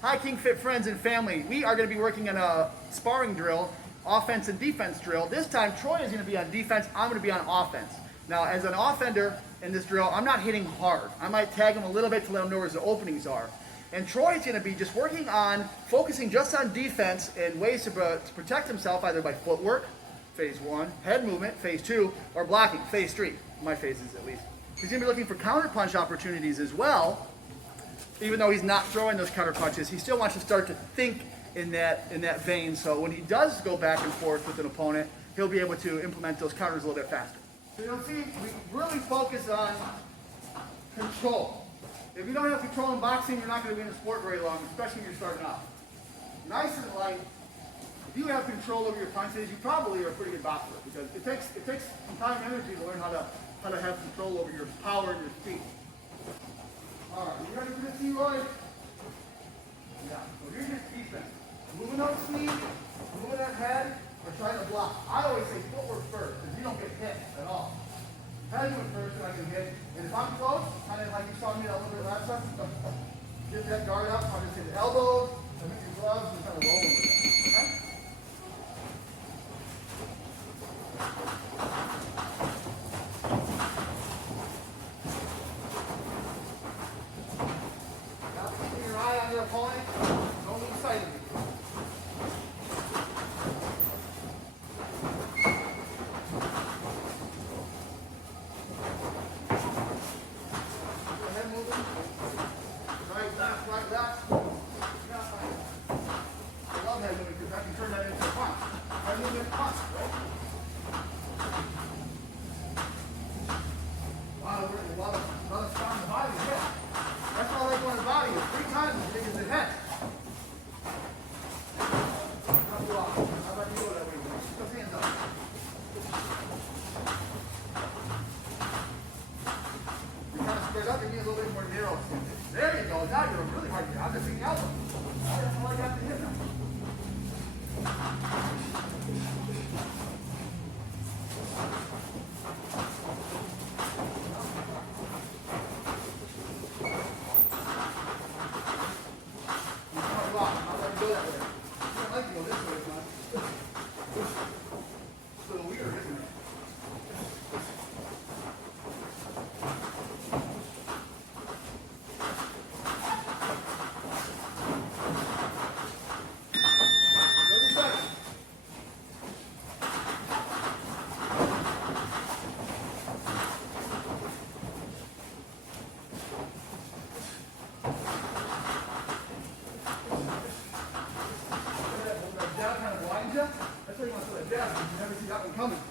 Hi KingFit friends and family. We are going to be working on a sparring drill, offense and defense drill. This time Troy is going to be on defense, I'm going to be on offense. Now as an offender in this drill, I'm not hitting hard. I might tag him a little bit to let him know where the openings are. And Troy's going to be just working on, focusing just on defense and ways to protect himself either by footwork, phase 1, head movement, phase 2, or blocking, phase 3, my phases at least. He's going to be looking for counter punch opportunities as well. Even though he's not throwing those counter punches, he still wants to start to think in that vein. So when he does go back and forth with an opponent, he'll be able to implement those counters a little bit faster. So you'll see, we really focus on control. If you don't have control in boxing, you're not going to be in the sport very long, especially when you're starting off. Nice and light. If you have control over your punches, you probably are a pretty good boxer because it takes some time and energy to learn how to have control over your power and your speed. All right, you ready for this, Leroy? Yeah, so here's your defense. Moving those knees, moving that head, or trying to block. I always say footwork first, because you don't get hit at all. Head moving first, and I can hit. And if I'm close, kind of like you saw me a little bit last time, get that guard up, I'm going to hit the elbows, and hit your gloves, and kind of roll with it. Okay? Opponent, don't lose sight of it. Head moving. Right, left, right, left. I love head moving because I can turn that into a punch. Head movement, punch, right? A lot of strong body, yeah. That's all I like on the body is 3 times as big as the head. How about you go that way? Put those hands up. You kind of spread up and get a little bit more narrow. There you go. Now you're really hard to get. I'm just thinking elbow. That's all I got to hit now. That's why you want to throw that jab, because you never see that one coming.